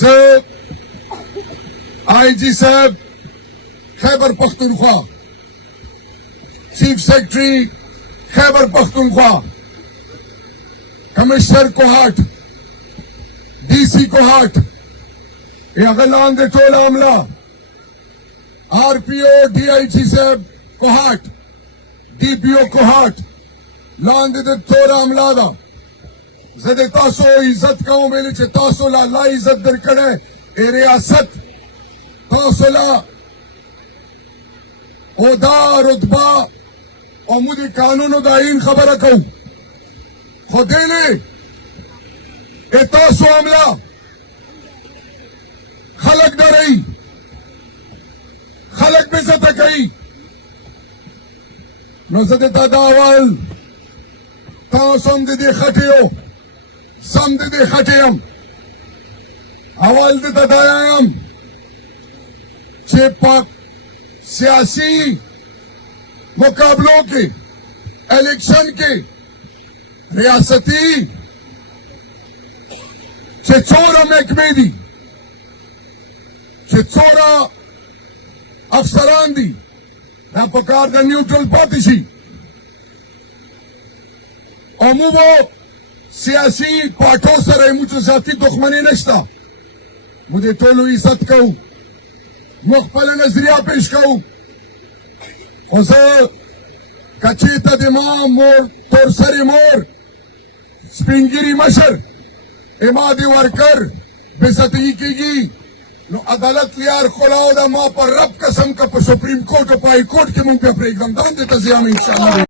زه IG صاحب Khyber Pakhtunkhwa, chief secretary Khyber Pakhtunkhwa, commissioner کوهاټ، DC کوهاټ، هغه لاندې ټول عمله RPO DIG صاحب کوهاټ، DPO کوهاټ لاندې د ټول عمله ده. زه د تاسو عزت کوم ویلې چې تاسو لا الله عزت درکړی، ریاست تاسو لا عہده رتبه او موږ د قانون او د آئین خبره کوو، خو دی نه تاسو عمله خلک ډروي، خلک بې عزته کوي. نو زه درته دا وایم تاسو هم د دې خټې یو، سم د دې خټې یم. اول درته دا یم چې په سیاسي مقابلو کې، الیکشن کې ریاستی چې څومره محکمې دي، چې څومره افسران دي، دا په کار د نیوټرل پاتې شي. او موږ سیاسي پارټو سره موږ ذاتي دښمني نشته، موږ د ټولو عزت کوو، موږ خپله نظریه پیش کوو. خو زه که چېرته د ما مور تورسرې مور سپین ږیري مشر عماد ورکر بې عزتګي کېږي، نو عدالت لار خلاو ده. ما پر رب قسم که په سپریم کورټ او په های کورټ کې مونږ بیا پرېږدم، دا هم درته زه یم انشاءالله.